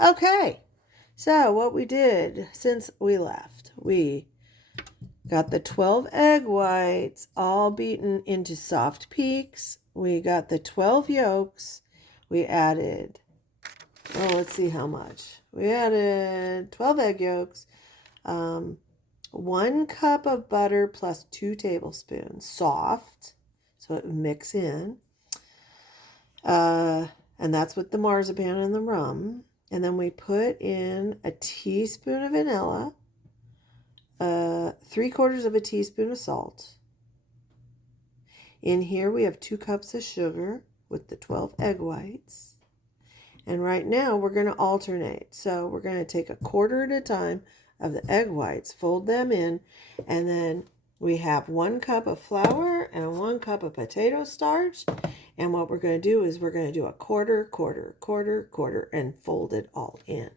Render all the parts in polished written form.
Okay, so what we did since we left, we got the 12 egg whites all beaten into soft peaks. We got the 12 yolks. We added, let's see how much. We added 12 egg yolks, 1 cup of butter plus 2 tablespoons, soft, so it would mix in. And that's with the marzipan and the rum. And then we put in a teaspoon of vanilla, 3/4 of a teaspoon of salt. In here we have 2 cups of sugar with the 12 egg whites. And right now we're going to alternate. So we're going to take 1/4 at a time of the egg whites, fold them in, and then we have 1 cup of flour and 1 cup of potato starch. And what we're going to do is we're going to do a quarter, quarter, quarter, quarter, and fold it all in.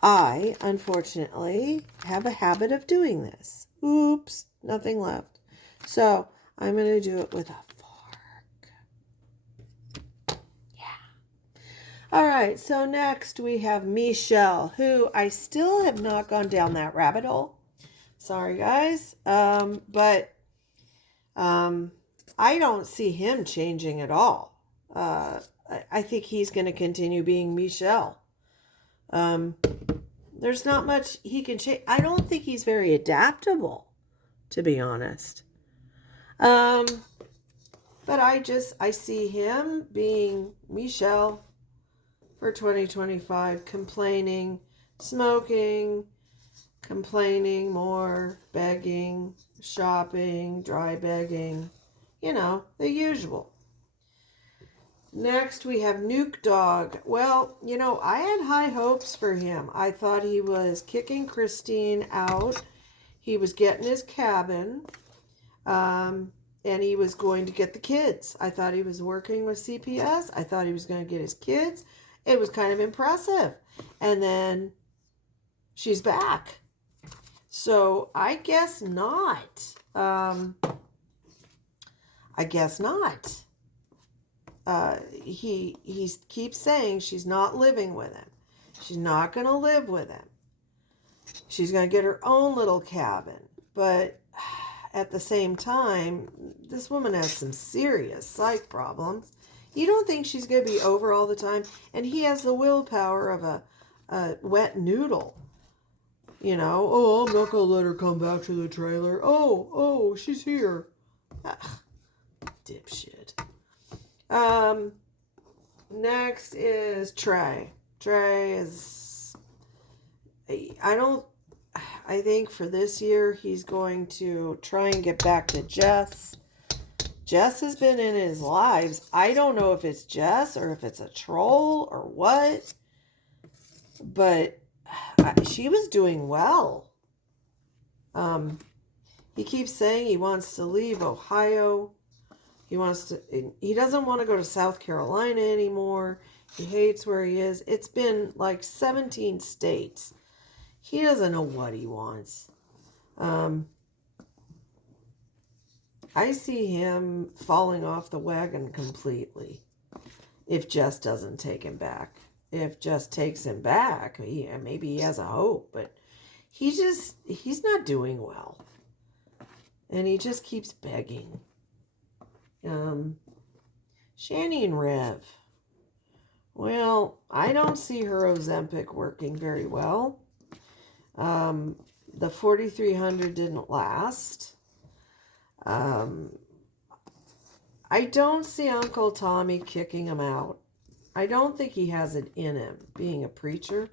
I, unfortunately, have a habit of doing this. Oops, nothing left. So I'm going to do it with a fork. Yeah. All right, so next we have Meeshell, who I still have not gone down that rabbit hole. Sorry, guys. But I don't see him changing at all. I think he's going to continue being Meeshell. There's not much he can change. I don't think he's very adaptable, to be honest. But I see him being Meeshell for 2025, complaining, smoking, complaining more, begging, shopping, dry begging, the usual. Next, we have NukeDog. Well, I had high hopes for him. I thought he was kicking Christine out. He was getting his cabin. And he was going to get the kids. I thought he was working with CPS. I thought he was going to get his kids. It was kind of impressive. And then she's back. So I guess not. He keeps saying she's not living with him. She's not going to live with him. She's going to get her own little cabin. But at the same time, this woman has some serious psych problems. You don't think she's going to be over all the time? And he has the willpower of a wet noodle. I'm not going to let her come back to the trailer. Oh, she's here. Ugh, dipshit. Next is Trey. Trey is, I think for this year he's going to try and get back to Jess. Jess has been in his lives. I don't know if it's Jess or if it's a troll or what, but she was doing well. He keeps saying he wants to leave Ohio. He doesn't want to go to South Carolina anymore. He hates where he is. It's been like 17 states. He doesn't know what he wants. I see him falling off the wagon completely if Jess doesn't take him back. If Jess takes him back, maybe he has a hope, but he's not doing well. And he just keeps begging. Shanny and Rev. Well, I don't see her Ozempic working very well. The 4,300 didn't last. I don't see Uncle Tommy kicking him out. I don't think he has it in him, being a preacher,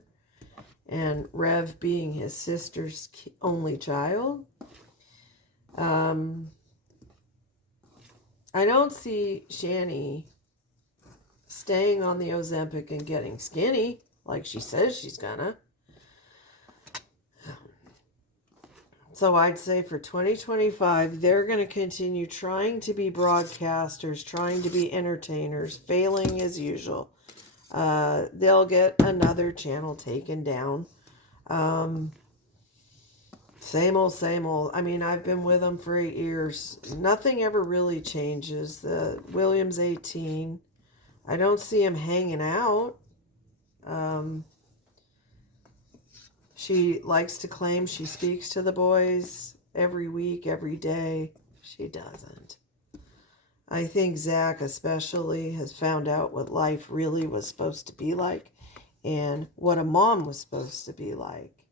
and Rev being his sister's only child. I don't see Shanny staying on the Ozempic and getting skinny like she says she's gonna. So I'd say for 2025, they're going to continue trying to be broadcasters, trying to be entertainers, failing as usual. They'll get another channel taken down. Same old, same old. I mean, I've been with them for 8 years. Nothing ever really changes. The Williams 18. I don't see him hanging out. She likes to claim she speaks to the boys every week, every day. She doesn't. I think Zach especially has found out what life really was supposed to be like and what a mom was supposed to be like.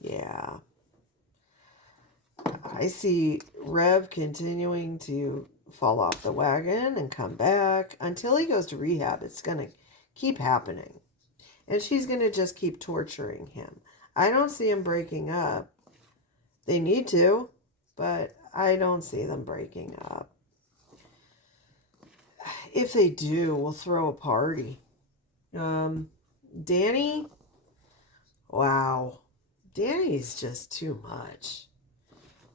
Yeah. I see Rev continuing to fall off the wagon and come back until he goes to rehab. It's going to keep happening. And she's going to just keep torturing him. I don't see him breaking up. They need to, but I don't see them breaking up. If they do, we'll throw a party. Dani? Wow. Dani's just too much.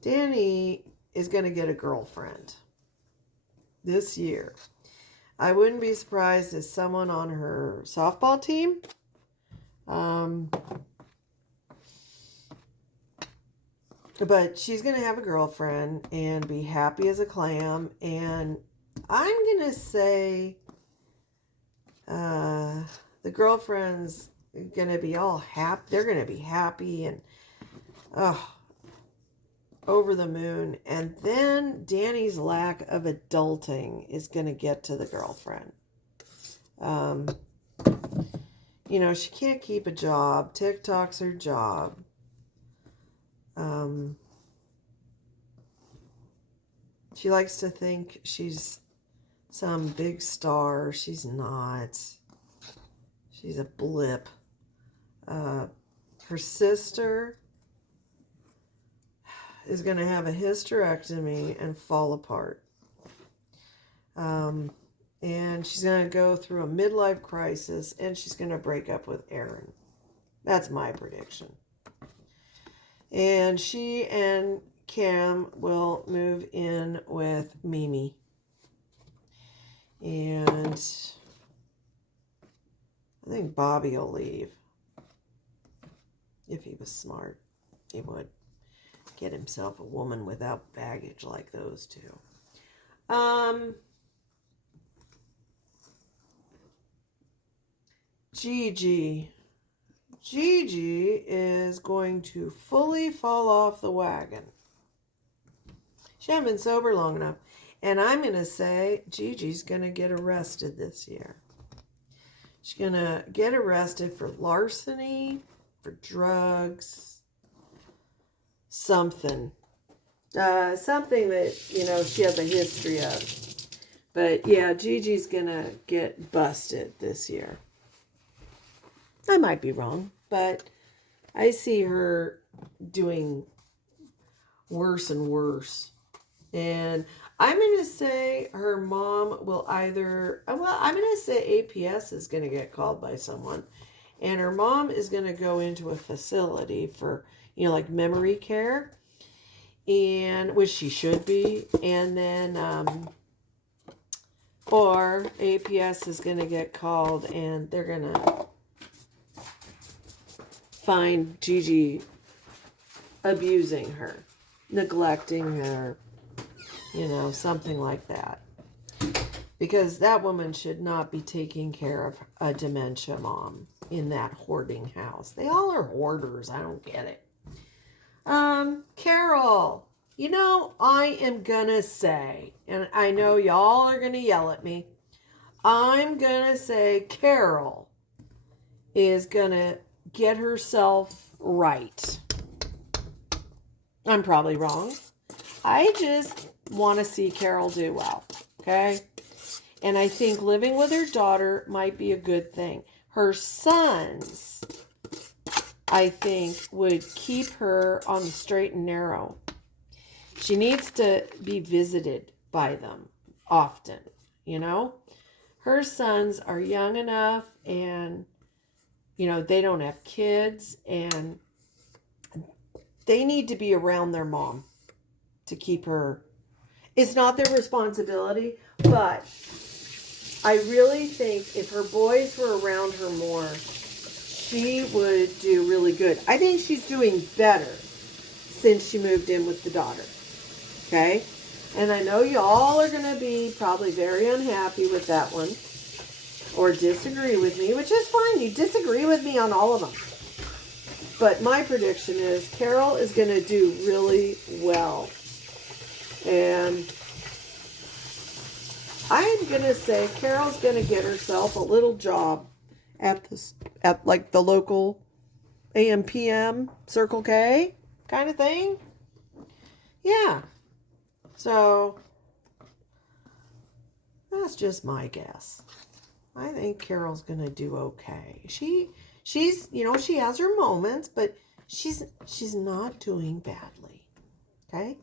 Dani is going to get a girlfriend this year. I wouldn't be surprised if someone on her softball team but she's going to have a girlfriend and be happy as a clam. And I'm going to say the girlfriend's going to be all happy. They're going to be happy and over the moon. And then Dani's lack of adulting is going to get to the girlfriend. You know, she can't keep a job. TikTok's her job. She likes to think she's some big star. She's not. She's a blip. Her sister is going to have a hysterectomy and fall apart. And she's going to go through a midlife crisis, and she's going to break up with Aaron. That's my prediction. And she and Cam will move in with Mimi. And I think Bobby will leave. If he was smart, he would get himself a woman without baggage like those two. Gigi. Gigi is going to fully fall off the wagon. She hasn't been sober long enough. And I'm going to say Gigi's going to get arrested this year. She's going to get arrested for larceny, for drugs, something. Something that, you know, she has a history of. But yeah, Gigi's going to get busted this year. I might be wrong, but I see her doing worse and worse. And I'm going to say her mom will either, well, I'm going to say APS is going to get called by someone. And her mom is going to go into a facility for, you know, like memory care. And, which she should be. And then, or APS is going to get called and they're going to find Gigi abusing her, neglecting her, you know, something like that. Because that woman should not be taking care of a dementia mom in that hoarding house. They all are hoarders. I don't get it. Carol, you know, I am gonna say, and I know y'all are gonna yell at me, I'm gonna say Carol is gonna get herself right. I'm probably wrong. I just want to see Carol do well, okay? And I think living with her daughter might be a good thing. Her sons, I think, would keep her on the straight and narrow. She needs to be visited by them often, you know? Her sons are young enough and, you know, they don't have kids and they need to be around their mom to keep her. It's not their responsibility, but I really think if her boys were around her more, she would do really good. I think she's doing better since she moved in with the daughter. Okay? And I know y'all are going to be probably very unhappy with that one. or disagree with me, which is fine. You disagree with me on all of them. But my prediction is Carol is going to do really well. And I'm going to say Carol's going to get herself a little job at like the local AM PM Circle K kind of thing. Yeah. So that's just my guess. I think Carol's going to do okay. She's, she has her moments, but she's not doing badly. Okay?